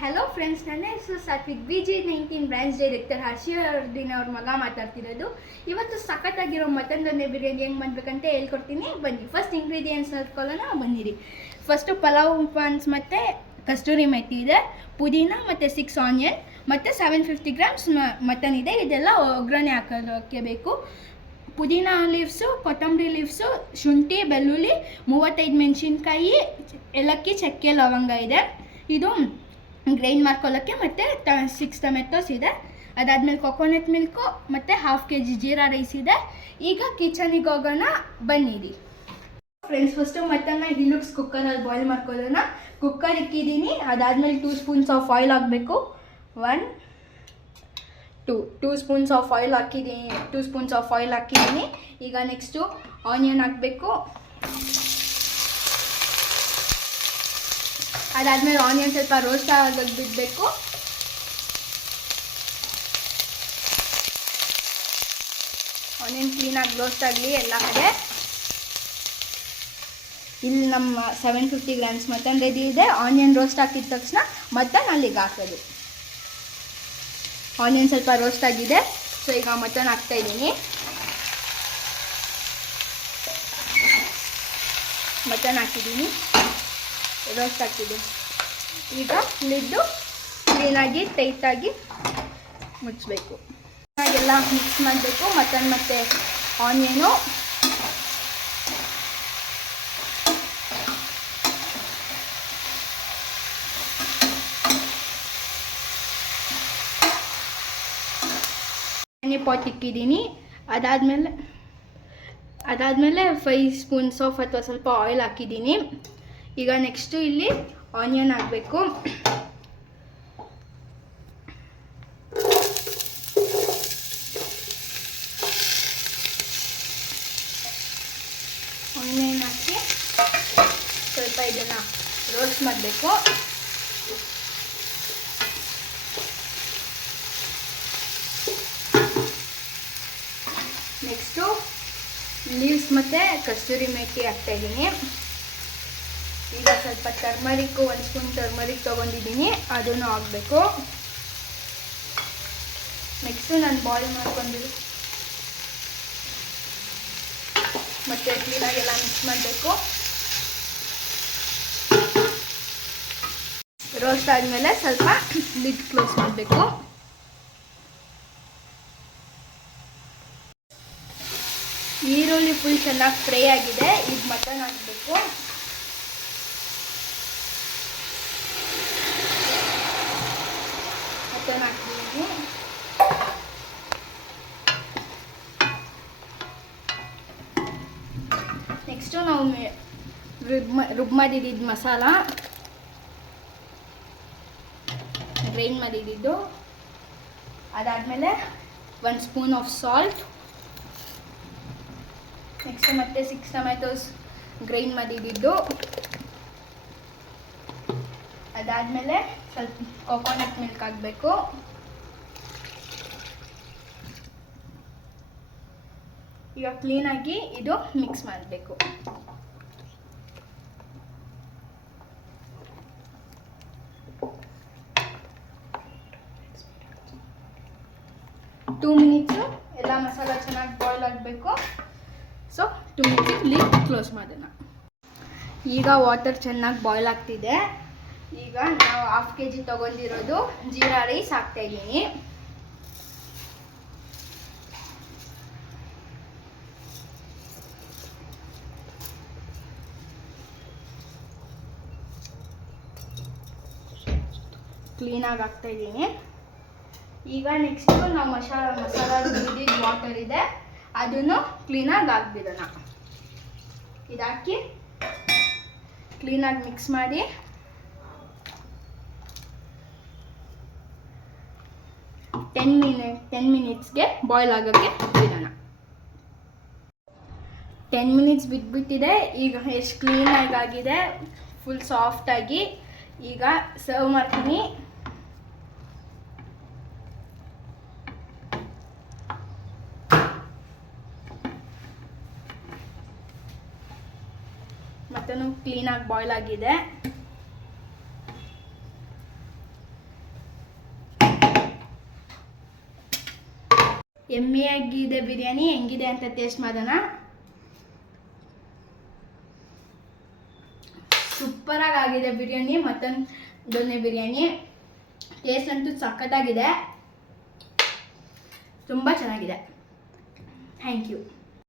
Hello friends, ನನ್ನ ಹೆಸರು Satwik. BG19 branch director ಹರ್ಷಿವರ್ಧಿನಿ ಅವ್ರ ಮಗ ಮಾತಾಡ್ತಿರೋದು. ಇವತ್ತು ಸಖತ್ತಾಗಿರೋ ಮಟನ್ ದೊನ್ನೆ ಬಿರಿಯಾನಿ ಹೆಂಗೆ ಮಾಡಬೇಕಂತ ಹೇಳ್ಕೊಡ್ತೀನಿ, ಬನ್ನಿ. ಫಸ್ಟ್ ಇಂಗ್ರೀಡಿಯೆಂಟ್ಸ್ ನೋಡ್ಕೊಳ್ಳೋಣ, ಬನ್ನಿರಿ. ಫಸ್ಟು ಪಲಾವ್ ಪಾನ್ಸ್ ಮತ್ತು ಕಸ್ತೂರಿ ಮೆಥಿ ಇದೆ, ಪುದೀನ ಮತ್ತು 6 ಆನಿಯನ್ ಮತ್ತು 750 ಗ್ರಾಮ್ಸ್ ಮಟನ್ ಇದೆ. ಇದೆಲ್ಲ ಒಗ್ಗರಣೆ ಹಾಕೋಕ್ಕೆ ಬೇಕು. ಪುದೀನ ಲೀವ್ಸು, ಕೊತ್ತಂಬರಿ ಲೀವ್ಸು, ಶುಂಠಿ, ಬೆಳ್ಳುಳ್ಳಿ, 35 ಮೆಣಸಿನ್ಕಾಯಿ, ಏಲಕ್ಕಿ, ಚಕ್ಕೆ, ಲವಂಗ ಇದೆ. ಇದು ಗ್ರೈಂಡ್ ಮಾಡ್ಕೊಳ್ಳೋಕ್ಕೆ. ಮತ್ತು 6 ಟೊಮೆಟೊಸ್ ಇದೆ. ಅದಾದಮೇಲೆ ಕೊಕೊನಟ್ ಮಿಲ್ಕು ಮತ್ತು 1/2 kg ಜೀರಾ ರೈಸ್ ಇದೆ. ಈಗ ಕಿಚನಿಗೆ ಹೋಗೋಣ, ಬನ್ನಿರಿ. ಫ್ರೆಂಡ್ಸ್, ಫಸ್ಟು ಮಟನ್ನ ಹಿಲುಕ್ಸ್ ಕುಕ್ಕರಲ್ಲಿ ಬಾಯ್ಲ್ ಮಾಡ್ಕೊಳ್ಳೋಣ. ಕುಕ್ಕರ್ ಇಕ್ಕಿದ್ದೀನಿ. ಅದಾದಮೇಲೆ 2 ಸ್ಪೂನ್ಸ್ ಆಫ್ ಆಯಿಲ್ ಹಾಕಬೇಕು. 1 2 ಸ್ಪೂನ್ಸ್ ಆಫ್ ಆಯಿಲ್ ಹಾಕಿದ್ದೀನಿ. 2 ಸ್ಪೂನ್ಸ್ ಆಫ್ ಆಯಿಲ್ ಹಾಕಿದ್ದೀನಿ. ಈಗ ನೆಕ್ಸ್ಟು ಆನಿಯನ್ ಹಾಕಬೇಕು. ಅದಾದಮೇಲೆ ಆನಿಯನ್ ಸ್ವಲ್ಪ ರೋಸ್ಟ್ ಆಗೋದು ಬಿಡಬೇಕು. ಆನಿಯನ್ ಕ್ಲೀನಾಗಿ ರೋಸ್ಟ್ ಆಗಲಿ ಎಲ್ಲ ಕಡೆ. ಇಲ್ಲಿ ನಮ್ಮ 750 ಗ್ರಾಮ್ಸ್ ಮಟನ್ ರೆಡಿ ಇದೆ. ಆನಿಯನ್ ರೋಸ್ಟ್ ಹಾಕಿದ ತಕ್ಷಣ ಮಟನ್ ಅಲ್ಲಿಗೆ ಹಾಕೋದು. ಆನಿಯನ್ ಸ್ವಲ್ಪ ರೋಸ್ಟ್ ಆಗಿದೆ, ಸೊ ಈಗ ಮಟನ್ ಹಾಕ್ತಾಯಿದ್ದೀನಿ. ಮಟನ್ ಹಾಕಿದ್ದೀನಿ, ರೋಸ್ಟ್ ಹಾಕಿದೆ. ಈಗ ಲಿಡ್ಡು ಕ್ಲೀನಾಗಿ ಟೈಟಾಗಿ ಮುಚ್ಚಬೇಕು. ಚೆನ್ನಾಗೆಲ್ಲ ಮಿಕ್ಸ್ ಮಾಡಬೇಕು ಮಟನ್ ಮತ್ತು ಆನಿಯನು. ಪಾಟ್ ಇಕ್ಕಿದ್ದೀನಿ. ಅದಾದಮೇಲೆ 5 ಸ್ಪೂನ್ಸ್ ಆಫ್ ಅಥವಾ ಸ್ವಲ್ಪ ಆಯಿಲ್ ಹಾಕಿದ್ದೀನಿ. ಈಗ ನೆಕ್ಸ್ಟು ಇಲ್ಲಿ ಆನಿಯನ್ ಹಾಕಬೇಕು. ಆನಿಯನ್ ಹಾಕಿ ಸ್ವಲ್ಪ ಇದನ್ನು ರೋಸ್ಟ್ ಮಾಡಬೇಕು. ನೆಕ್ಸ್ಟು ಲೀವ್ಸ್ ಮತ್ತು ಕಸ್ತೂರಿ ಮೆಥಿ ಹಾಕ್ತಾಯಿದ್ದೀನಿ. ಈಗ ಸ್ವಲ್ಪ ಟರ್ಮರಿಕ್ಕು, 1 ಸ್ಪೂನ್ ಟರ್ಮರಿಕ್ ತೊಗೊಂಡಿದ್ದೀನಿ, ಅದನ್ನು ಹಾಕಬೇಕು. ನೆಕ್ಸ್ಟು ನಾನು ಬಾಯ್ಲ್ ಮಾಡ್ಕೊಂಡಿದ್ದು ಮತ್ತು ಕ್ಲೀನಾಗೆಲ್ಲ ಮಿಕ್ಸ್ ಮಾಡಬೇಕು. ರೋಸ್ಟ್ ಆದಮೇಲೆ ಸ್ವಲ್ಪ ಲಿಡ್ ಕ್ಲೋಸ್ ಮಾಡಬೇಕು. ಈರುಳ್ಳಿ ಫುಲ್ ಚೆನ್ನಾಗಿ ಫ್ರೈ ಆಗಿದೆ. ಈಗ ಮಟನ್ ಹಾಕಬೇಕು. ಮಟನ್ ಹಾಕ್ತಿದ್ದೀನಿ. ನೆಕ್ಸ್ಟು ನಾವು ರುಬ್ ಮಾಡಿದ್ದು ಮಸಾಲ, ಗ್ರೈಂಡ್ ಮಾಡಿದ್ದು. ಅದಾದಮೇಲೆ 1 ಸ್ಪೂನ್ ಆಫ್ ಸಾಲ್ಟ್. ನೆಕ್ಸ್ಟ್ ಮತ್ತೆ 6 ಟೊಮೆಟೊಸ್ ಗ್ರೈಂಡ್ ಮಾಡಿದ್ದು. ಅದಾದಮೇಲೆ ಸ್ವಲ್ಪ ಕೊಕೊನಟ್ ಮಿಲ್ಕ್ ಹಾಕಬೇಕು. ಈಗ ಕ್ಲೀನಾಗಿ ಇದು ಮಿಕ್ಸ್ ಮಾಡಬೇಕು. ಟೂ ಮಿನಿಟ್ಸು ಎಲ್ಲ ಮಸಾಲ ಚೆನ್ನಾಗಿ ಬಾಯ್ಲ್ ಆಗಬೇಕು. ಸೊ 2 ಮಿನಿಟ್ಸ್ ಲಿಡ್ ಕ್ಲೋಸ್ ಮಾಡೋಣ. ಈಗ ವಾಟರ್ ಚೆನ್ನಾಗಿ ಬಾಯ್ಲ್ ಆಗ್ತಿದೆ. ಈಗ ನಾವು 1/2 kg ತೊಗೊಂಡಿರೋದು ಜೀರಾ ರೈಸ್ ಹಾಕ್ತಾಯಿದ್ದೀನಿ. ಕ್ಲೀನಾಗಿ ಹಾಕ್ತಾಯಿದ್ದೀನಿ. ಈಗ ನೆಕ್ಸ್ಟು ನಾವು ಮಸಾಲ ರುಬ್ಬಿದ ವಾಟರ್ ಇದೆ, ಅದನ್ನು ಕ್ಲೀನಾಗಿ ಹಾಕ್ಬಿಡೋಣ. ಇದಾಕಿ ಕ್ಲೀನಾಗಿ ಮಿಕ್ಸ್ ಮಾಡಿ 10 ಮಿನಿಟ್ಸ್ಗೆ ಬಾಯ್ಲ್ ಆಗೋಕ್ಕೆ ಬಿಡೋಣ. 10 ಮಿನಿಟ್ಸ್ ಬಿಟ್ಬಿಟ್ಟಿದೆ. ಈಗ ಎಷ್ಟು ಕ್ಲೀನಾಗಿ ಆಗಿದೆ, ಫುಲ್ ಸಾಫ್ಟಾಗಿ. ಈಗ ಸರ್ವ್ ಮಾಡ್ತೀನಿ. ಮಟನು ಕ್ಲೀನಾಗಿ ಬಾಯ್ಲ್ ಆಗಿದೆ. ಎಮ್ಮೆಯಾಗಿದೆ ಬಿರಿಯಾನಿ. ಹೆಂಗಿದೆ ಅಂತ ಟೇಸ್ಟ್ ಮಾಡೋಣ. ಸೂಪರಾಗಿ ಆಗಿದೆ ಬಿರಿಯಾನಿ. ಮಟನ್ ದೊನ್ನೆ ಬಿರಿಯಾನಿ ಟೇಸ್ಟ್ ಅಂತೂ ಸಖತ್ತಾಗಿದೆ, ತುಂಬ ಚೆನ್ನಾಗಿದೆ. Thank you.